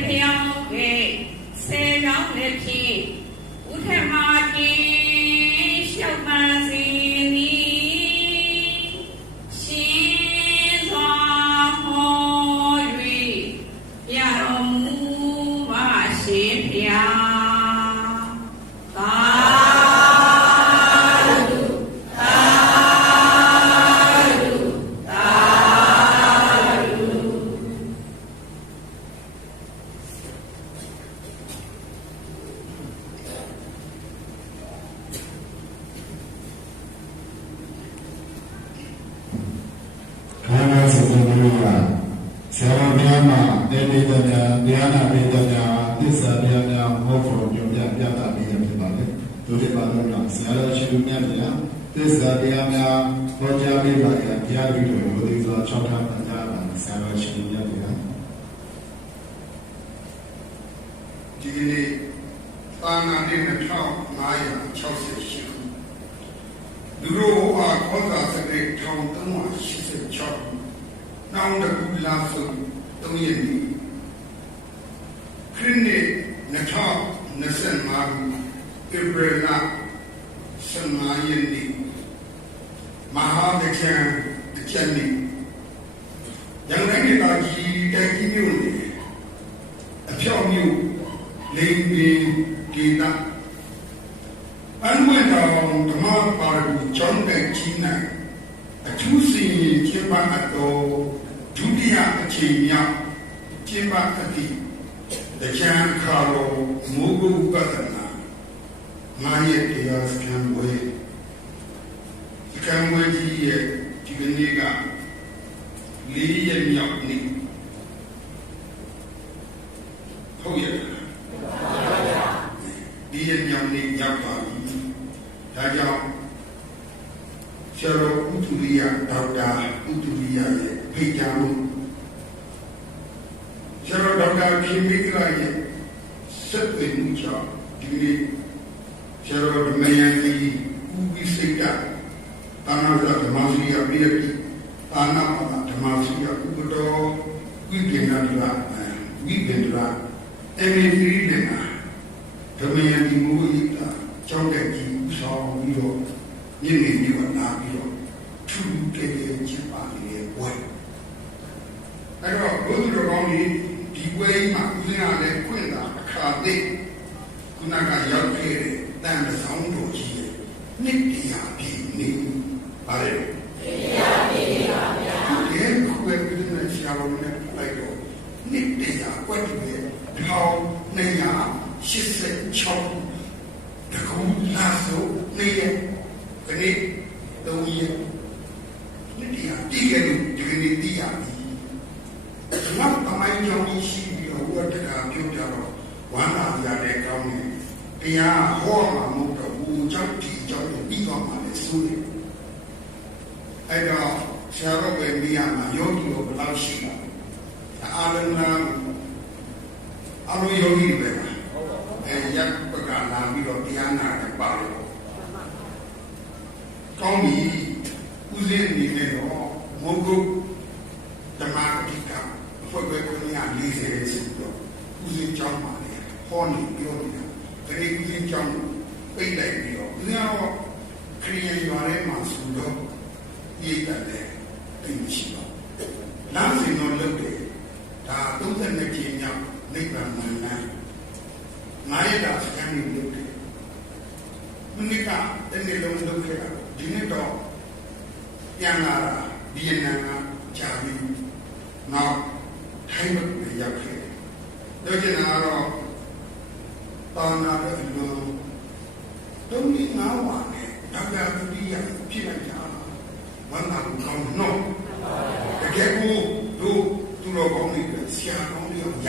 တွေ့ဖျောင်းကဲဆယ်ကောင်းလည်းဖြင့်ဥထမတ တညာတရားနာပေတညာသစ္စာတရားများဟောဖို့ညွှန်ပြပြတာပြီးရဖြစ်ပါလေဒုတိယပါတော့ဆရာတော်ရှင်မြတ်ဗျာသစ္စာတရားများဟောကြားပေးပါရဘုရားပြုတော်မူသည်စွာ၆ဌာပညာပါဆရာတော်ရှင်မြတ်ဗျာဒီကနေ့သာနာနေ့2568ခုလူရောအားခေါ်တာစတဲ့1386နောင်တကူလာစု3ရက် နေ့ခရစ်နှစ်2025ခုဧပြီလ15ရက်နေ့မဟာဒကံအကျဉ်းနေ့ရန်ကုန်ဒေသကြီးတိုက်ကြီးမြို့နယ်အဖြောက်မျိုးလိန်ပင်ဒေတာအန်ဝဲတော်ဓမ္မပါရဂူကျောင်းတဲ့ကြီးနိုင်အထူးစီရင်ကျင်းပအပ်သောဒုတိယအချိန်မြောက်ကျင်းပအပ်သည့် တရားခါတော်မိုးကုတ်ပဒနာမာရဲ့တရားစခန်းဝဲစခန်းဝဲကြီးရဲ့ဒီကနေ့ကလေးရက်မြောက်နေ့ဟုတ်ရဲ့ဒီရမြောင်နေရောက်ပါပြီဒါကြောင့်ဆရာတော်ဥတုရိယဒေါက်တာဥတုရိယရဲ့ဖိတ်ကြားမှု ဆရာတော်ဒေါက်တာခင်မိကရာရဲ့ဆက်သွယ်မှုကြောင့်ဒီနေ့ဆရာတော်ဓမ္မယန်ကြီးဥပိစိတ်တသာနာဇဓမ္မစီယပြည့်ပြီသာနာပဒဓမ္မစီယဥပတော်ဝိပင်နာဒရာဝိပင်ဒရာအမေကြီးလည်းဓမ္မယတိမူဣတာကျောင်းတက်ကြီးဥဆောင်ပြီးတော့မြင့်မြင့်မျိုးလာပြီးတော့ထူးကြဲကြဲချစ်ပါလေဝဲအဲ့တော့ဘုသူတော်ကောင်းကြီး ဒီဝဲမှာဦးဇင်းရလည်းခွင့်တာအခါသိခုနကရောက်ခဲ့တဲ့တန်တဆောင်တော်ကြီးရဲ့နှစ်တရားပြည့်နေပါလေတရားပြည့်ပါဗျာဒီခုပဲဦးဇင်းနဲ့ဆရာတော်နဲ့လိုက်တော့နှစ်တရားကွက်တည်းထောင်286တကူလာဆိုနေရခဏတုံးရနှစ်တရားတည်ခဲ့လို့ဒီကနေ့တည်ရ ပြီ။နောက်တမိုင်းကြောင့်ရှိပြီးတော့ဝတ်တကာပြုတ်ကြတော့ဝမ်းသာရတဲ့ကောင်းတယ်။တရားဟောမှာမဟုတ်တော့ဘူးကြောင့်ဒီကြောင့်ပြီးတော့မှလည်းဆိုတယ်။အဲ့တော့ဆရာတော်ပဲမိရမှာယောဂီတို့ဘယ်လောက်ရှိလဲ။အားလုံးလားအလိုယောဂီတွေပဲအဲရပ်ပကလာပြီးတော့တရားနာတယ်ပါလို့ကောင်းပြီဦးဇင်းအနေနဲ့တော့မုတ်ကုတ်ဓမ္မအဓိကဖွဲ့ပဲ ခွင့်ရ40ဆိုတော့ဦးဇင်းကြောင်းပါလေဟောနေပြောနေတာတကယ်ဦးဇင်းကြောင်းပြိတ်လိုက်ပြီးတော့ဦးဇင်းတော့ခရီးရရွာထဲမှာဆိုတော့ဒီတက်တယ်တိတ်မရှိတော့လမ်းစဉ်တော့လုပ်တယ်ဒါ32ကျင်းမြောက်နိဗ္ဗာန်မှန်မှန်ငါရတာစကန်နေလုပ်တယ်မနစ်ကတနေ့လုံးလုပ်ခဲ့တာဒီနေ့တော့ပြန်လာတာဗီယက်နမ်ကကြာပြီနောက် ထိုင်းဘက်ကိုရောက်ခဲ့တယ်တော့ကျင်တာကတော့တာနာတဲ့အလုံးတုံးလေးငါးဝါနဲ့ဒေါက်တာဒုတိယဖြစ်လိုက်တာဝမ်းသာကိုကောင်းတော့တကယ်ကိုတို့သူတော်ကောင်းတွေဆရာကောင်းတွေရ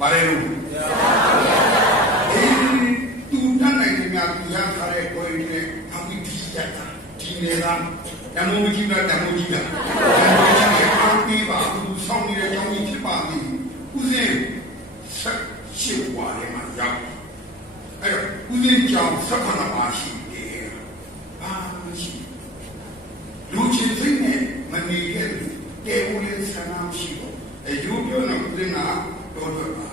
ပါတယ်လို့ဆရာကောင်းရအေးသူတတ်နိုင်တယ်များသူရထားတဲ့ကိုယ်တွေနဲ့အမိဒီရတာဒီနေတာဓမ္မဝိကြီးကဓမ္မဝိကြီးကဓမ္မဝိကြီးကအားပေးပါဘူးဆောင်းနေတဲ့ကြောင်းကြီးဖြစ်ပါသည်ဦးစင်းဆက်ရှိဝါ ရဲမှာရောက်အဲ့တော့ဦးစင်းကြောင့်ဆက်ခဏပါရှိတယ်ဘာမရှိလူချင်းစိတ်နဲ့မနေခဲ့ဘူးတဲဦးလေးဆန္ဒရှိတော့အယူပြောနေဦးစင်းကတော့တော့ပါ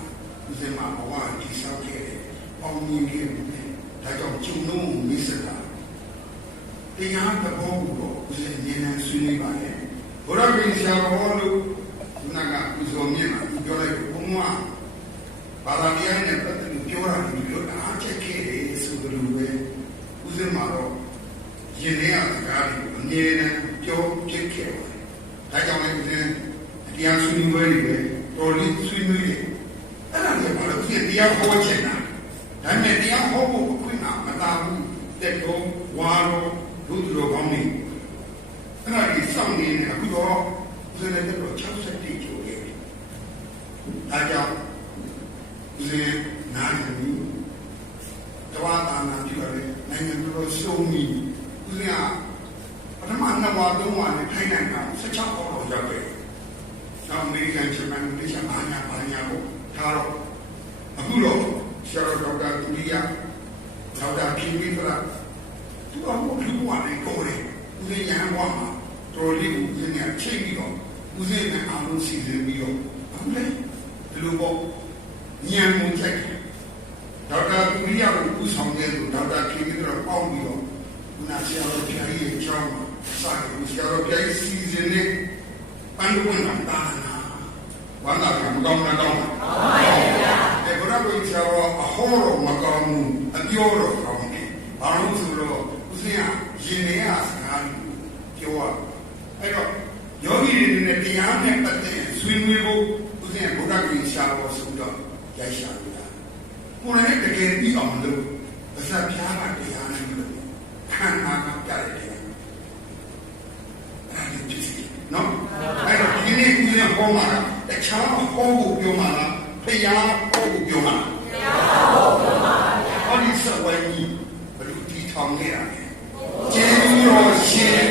ဦးစင်းမှာဘဝတည်ဆောက်ခဲ့တယ်ပေါင်းမြင်ခဲ့တယ်ဒါကြောင့်ကျုံလုံးမိစတာတရားသဘောကိုတော့ဦးစင်းဉာဏ်ဆွေးနွေးပါလေဘုရားရှင်ဆရာတော်တို့ခုနကဦးစောမြင့်မှာပြောလိုက်ဘုံမှာဘာသာတရားနဲ့ပတ်သက်လို့ပြောတာဒီလိုအားချက်ခဲ့တယ်ဆိုလိုပဲဦးစင်းမှာတော့ ယင်တဲ့စကားတွေအမြဲတမ်းပြောဖြစ်ခဲ့ပါတယ်ဒါကြောင့်လည်းဦးစင်းတရားဆွေးနွေးပွဲတွေပဲတော်လေးဆွေးနွေးတယ်အဲ့ဒါလည်းဘာလို့ဒီတရားဟောချင်တာဒါနဲ့တရားဟောဖို့အခွင့်အာမသာဘူးတက်တော့ဝါတော့ဒုတိယကောင်းနေအဲ့ဒါကြီးစောင့်နေတယ်အခုတော့ဦးစင်းလည်းတော့60တိကျော်ခဲ့ပြီဒါကြောင့်ဦးစင်းနားနေပြီတဝါတာနာပြုရတယ်နိုင်ငံတော်ရှုံးပြီ ဦးစင်းကပထမနှစ်ဝါသုံးဝါနဲ့ထိုင်းနိုင်ငံ16ပေါက်တော့ရောက်ခဲ့နောက်အမေရိကန်ဂျပန်တိကျဘာညာဘာညာကိုထားတော့အခုတော့ဆရာတော်ဒေါက်တာတူလီယာဒေါက်တာပီဝီဖလာသူကဘုလူဝါနဲ့ကိုယ်တယ်ဦးစင်းရဟန်းဘွားမှာတော်လေးကိုဦးစင်းကချိန်ပြီးတော့ဦးစင်းနဲ့အားလုံးစီစဉ်ပြီးတော့အခုလေဒီလိုပေါ့ညံမှုချက်ဒေါက်တာတူလီယာကိုဦးဆောင်တဲ့လူဒေါက်တာပီဝီဖလာပေါင်းပြီးတော့ခု နဆရာတော်ပြာကြီးရဲ့အကြောင်းမှာစာကိုဆရာတော်ပြာကြီးစီစဉ်နေပန်းကွန်းတာတာနာဝမ်းသာကမကောင်းတာတော့အဲဘုရားကိုဆရာတော်အဟောတော်မကောင်းဘူးအပြောတော်ကောင်းတယ်ဘာလို့ဆိုတော့ဦးဇင်းကရင်ထဲကစကားကိုပြောရအဲ့တော့ယောဂီတွေနဲ့တရားနဲ့ပတ်သက်ဆွေးနွေးဖို့ဦးဇင်းကဘုရားကိုဆရာတော်ဆိုတော့ရိုက်ရှာလို့ရတယ်ကိုယ်လည်းတကယ်ပြီးအောင်လို့အစပြားကတရားနဲ့လို့ ခံအားပြီးကြရတယ်အဲ့ဒါဖြစ်စီနော်အဲ့တော့ဒီနေ့ဒီနေ့ဟောမှာတခြားဟောဖို့ပြောမှာလားဖျားဟောဖို့ပြောမှာလားဖျားဟောဖို့ပြောမှာပါဟောဒီစဝိုင်းကြီးဘယ်လိုတီထောင်နေရလဲကျေးဇူးတော်ရှင်